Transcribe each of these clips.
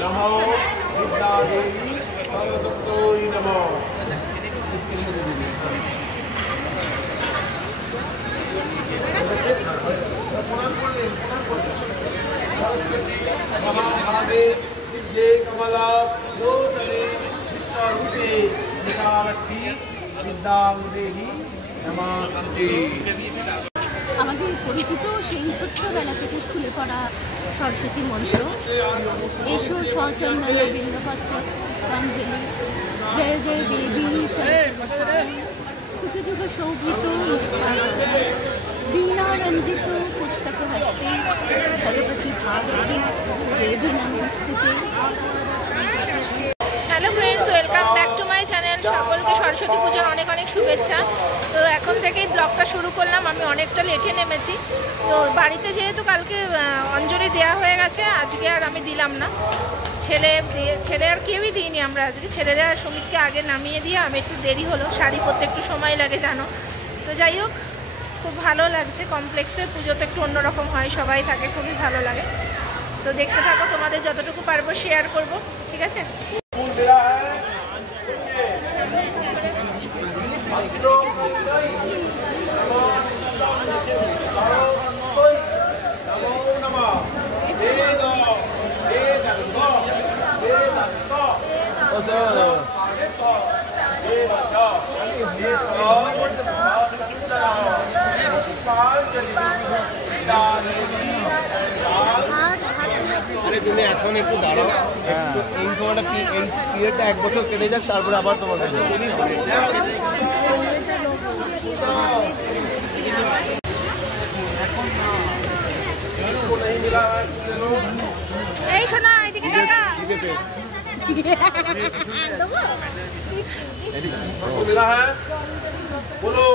नमो विद्यादेवी सर्वदत्तोय नमः। महाभागे विद्ये कमला लोचने विश्वरूपे विशालक्षी विद्यां देहि नमस्ते। আমাদের পরিচিত সেই ছোট্টবেলা থেকে স্কুলে পড়া সরস্বতী মন্ত্র, এসো সচন্দন বিল্লপত্র অঞ্জলি, জয় জয় দেবী কুচ যুগ শোভিত বীণারঞ্জিত পুস্তক হস্তে ভগবতী ভাগবতী দেবী নমস্তুতে। Hello friends, welcome back to my channel. সকলকে সরস্বতী পুজোর অনেক অনেক শুভেচ্ছা। তো এখন থেকেই ব্লগটা শুরু করলাম। আমি অনেকটা লেটে নেমেছি, তো বাড়িতে যেহেতু কালকে অঞ্জলি দেওয়া হয়ে গেছে, আজকে আর আমি দিলাম না। ছেলে আর কেউই দিইনি আমরা আজকে। ছেলেরা সুমিতকে আগে নামিয়ে দিয়ে আমি একটু দেরি হলো, শাড়ি পরতে একটু সময় লাগে জানো। তো যাই হোক, খুব ভালো লাগছে। কমপ্লেক্সে পুজোতে একটু অন্যরকম হয়, সবাই থাকে, খুবই ভালো লাগে। তো দেখতে থাকো, তোমাদের যতটুকু পারবো শেয়ার করব, ঠিক আছে? তুমি এখন একটু দাঁড়াও, এই সময়টা কি এই পিরিয়ডটা 1 বছর কেটে যাক, তারপরে আবার তোমাকে এই শোনা, এদিকে দেখা। मिला है। बोलो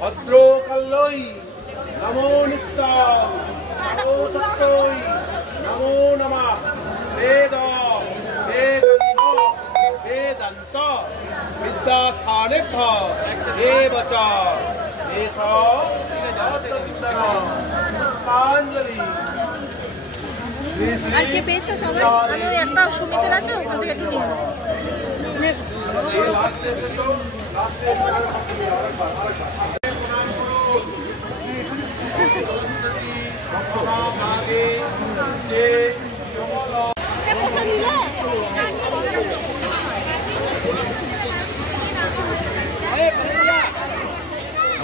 भद्रो कल्लोई नमो नित्याय नमो सत्योय नमो नमः। वेद वेदंत विद्यास्थानेभ्य एव च एषा पुष्पाञ्जलि। আর কে পেয়েছো সবাই? আমি একটা সুমিতের আছে, ওখান থেকে একটু নিয়ে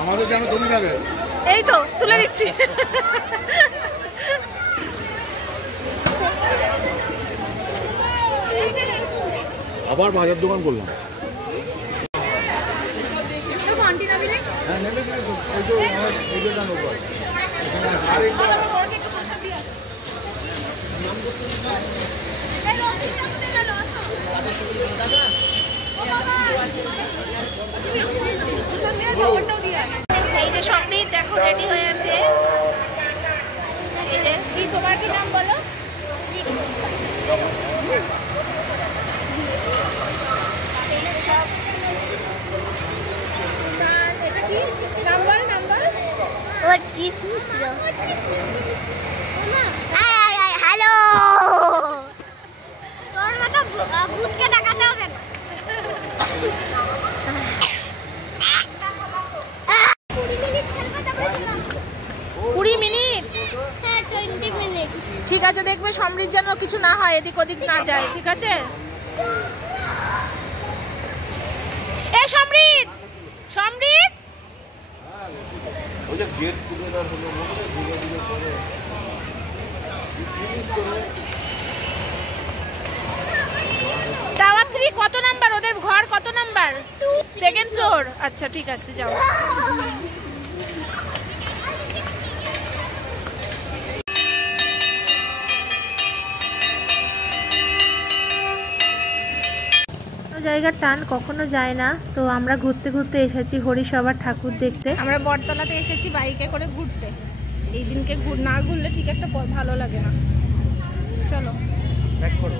আমাদের যেন জমি যাবে। এই তো তুলে দিচ্ছি। আবার বাজার দোকান করলাম। এই যে সমৃদ্ধ দেখো রেডি হয়ে আছে। এই যে কি, তোমার কি নাম বলো? এটা কি নাম্বার? নাম্বার 25 হ্যালো, তোর মতো ভূতকে দেখাতে হবে না। 20 মিনিট? হ্যাঁ, 20 মিনিট। ঠিক আছে, দেখবে সমৃদ্ধ যেন কিছু না হয়, এদিক ওদিক না যায়, ঠিক আছে? এ সমৃদ্ধ, সমৃদ্ধ ওই যে গেট টুগেদার হলো, ধীরে ধীরে করে টাওয়ার 3 কত নাম্বার? ওদের ঘর কত নাম্বার? 2nd floor. আচ্ছা ঠিক আছে, যাও। জায়গার টান কখনো যায় না। তো আমরা ঘুরতে ঘুরতে এসেছি হরিসভার ঠাকুর দেখতে। আমরা বটতলাতে এসেছি বাইকে করে ঘুরতে। এই দিনকে না ঘুরলে ঠিক একটা ভালো লাগে না। চলো ব্যাক করো।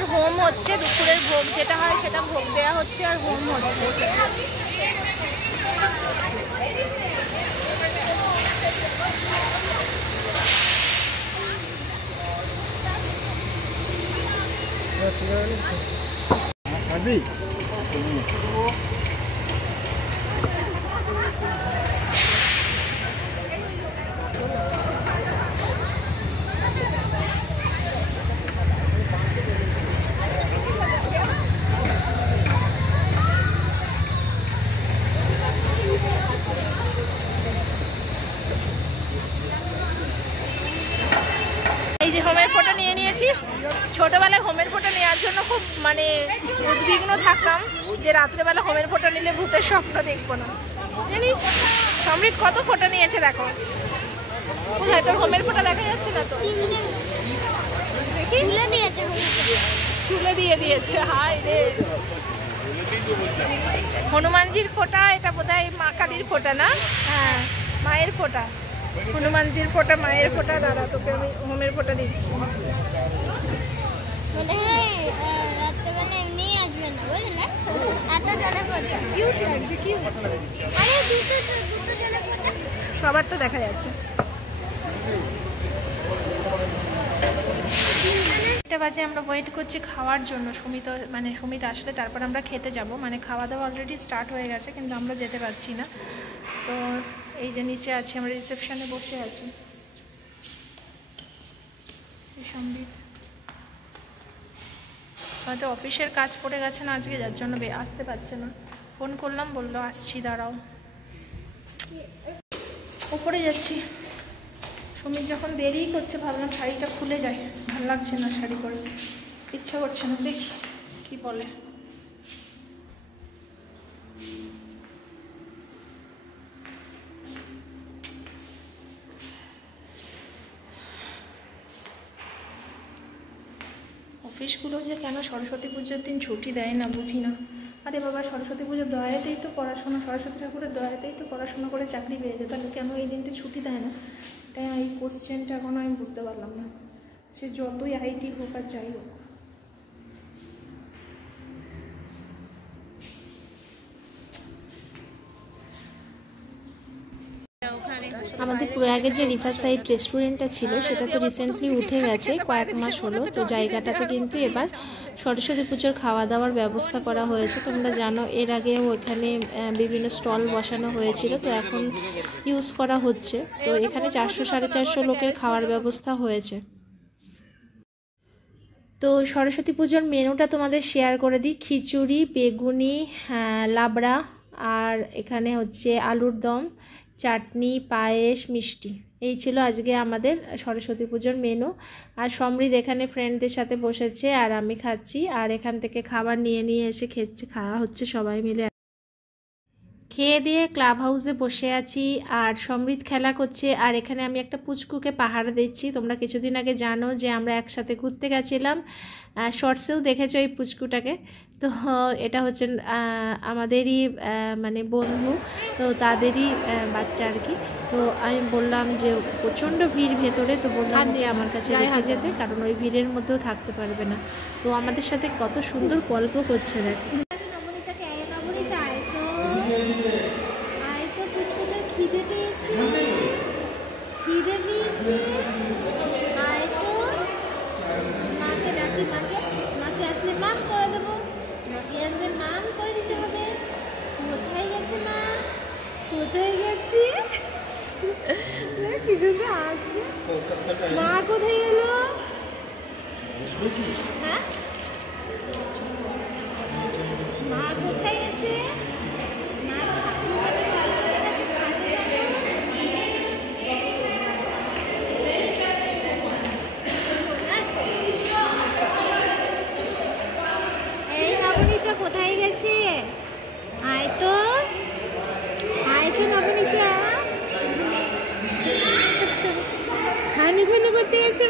দুপুরের হোম হচ্ছে, দুপুরের ভোগ যেটা হয় সেটা ভোগ দেওয়া হচ্ছে আর হোম হচ্ছে। এই যে হোমের ফটো নিয়ে নিয়েছি। ছোটবেলায় হোমের ফটো নেওয়ার জন্য খুব মানে উদ্বিগ্ন থাকতাম যে রাত্রেবেলা হোমের ফটো নিলে ভূতের স্বপ্ন দেখবো না, জানিস। সমৃদ্ধ কত ফটো নিয়েছে দেখো। কোথায় তোর হোমের ফটো দেখা যাচ্ছে না তো? দেখি চুলে দিয়ে দিয়েছে। হায় রে, হনুমানজির ফোঁটা, এটা বোধহয় মা কালীর ফোঁটা না? হ্যাঁ, মায়ের ফোঁটা। হনুমানজির ফোঁটা, মায়ের ফোঁটা। দাঁড়া, তোকে আমি হোমের ফোঁটা দিচ্ছি। সবার তো দেখা যাচ্ছে। একটা বাজে আমরা ওয়েট করছি খাওয়ার জন্য। সুমিত আসলে তারপর আমরা খেতে যাব। মানে খাওয়া দাওয়া অলরেডি স্টার্ট হয়ে গেছে, কিন্তু আমরা যেতে পারছি না। তো এই যে নিচে আছি, আমরা রিসেপশনে বসে আছি। সমৃদ্ধ হয়তো অফিসের কাজ পড়ে গেছে না আজকে, যার জন্য আসতে পারছে না। ফোন করলাম, বললো আসছি, দাঁড়াও। ওপরে যাচ্ছি। সুমিত যখন দেরি করছে ভাবলাম শাড়িটা খুলে যায়, ভালো লাগছে না শাড়ি পরে, ইচ্ছা করছে না, দেখি কি বলে। অফিসগুলো যে কেন সরস্বতী পুজোর দিন ছুটি দেয় না বুঝি না। আরে বাবা, সরস্বতী পুজোর দয়াতেই তো পড়াশোনা, সরস্বতী ঠাকুরের দয়াতেই তো পড়াশোনা করে চাকরি পেয়েছে, তাহলে কেন এই দিনটি ছুটি দেয় না? তাই এই কোশ্চেনটা এখনও আমি বুঝতে পারলাম না। সে যতই আইটি হোক আর যাই হোক। আমাদের প্রয়াগে যে রিভার সাইড রেস্টুরেন্টটা ছিল সেটা তো রিসেন্টলি উঠে গেছে, কয়েক মাস হলো। তো জায়গাটাতে কিন্তু এবার সরস্বতী পুজোর খাওয়া দাওয়ার ব্যবস্থা করা হয়েছে। তোমরা জানো এর আগেও ওখানে বিভিন্ন স্টল বসানো হয়েছিল, তো এখন ইউজ করা হচ্ছে। তো এখানে 400-450 লোকের খাওয়ার ব্যবস্থা হয়েছে। তো সরস্বতী পুজোর মেনুটা তোমাদের শেয়ার করে দিই। খিচুড়ি, বেগুনি, লাবড়া, আর এখানে হচ্ছে আলুর দম, চাটনি, পায়েস, মিষ্টি। এই ছিল আজকে আমাদের সরস্বতী পুজোর মেনু। আর সমৃদ্ধ এখানে ফ্রেন্ডদের সাথে বসেছে আর আমি খাচ্ছি, আর এখান থেকে খাবার নিয়ে এসে খাওয়া হচ্ছে সবাই মিলে। খেয়ে দিয়ে ক্লাব হাউসে বসে আছি আর সমৃদ্ধ খেলা করছে, আর এখানে আমি একটা পুচকুকে পাহারা দিচ্ছি। তোমরা কিছুদিন আগে জানো যে আমরা একসাথে ঘুরতে গেছিলাম, শর্টসেও দেখেছো এই পুচকুটাকে। তো এটা হচ্ছে আমাদেরই মানে বন্ধু, তো তাদেরই বাচ্চা আর কি। তো আমি বললাম যে প্রচণ্ড ভিড় ভেতরে, তো বললাম যে আমার কাছে রেখে যেতে, কারণ ওই ভিড়ের মধ্যেও থাকতে পারবে না। তো আমাদের সাথে কত সুন্দর গল্প করছে দেখো। মাকে আসলে মান করে দেবো, মাকে আসলে মান করে দিতে হবে। কোথায় গেছে মা? কোথায় গেছে? কিছু তো আছে। মা কোথায় গেল? হ্যাঁ, মা কোথায় গেছে? কোথায় গেছে? আয় তো নবনীতা। খানু খানু করতে গেছে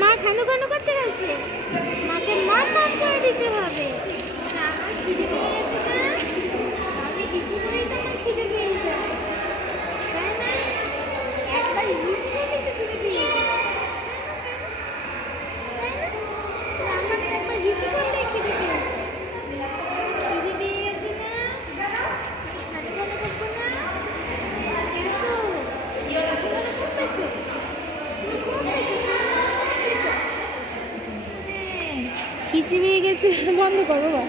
মা খানু খানু করতে গেছে। মাকে মা কাম করে দিতে হবে। খিদে পেয়ে গেছে না? আমি কিছু করেই তো আমার খিদে পেয়ে যায়, তাই না? একবার ইউজ করলে তো খিদে পেয়ে যায়, তাই না? চিবিয়ে গেছে, বন্ধ করো বাবা।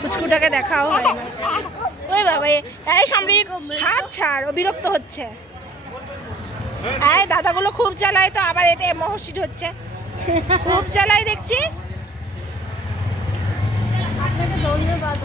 পুচকুটাকে দেখাও হয় না। ওই বাবা, এই সামরিক হাত ছাড়, ও বিরক্ত হচ্ছে। এই দাদাগুলো খুব জ্বালায়, তো আবার এটা মহর্ষিট হচ্ছে, খুব জ্বালায় দেখছি। আপনাকে ধন্যবাদ।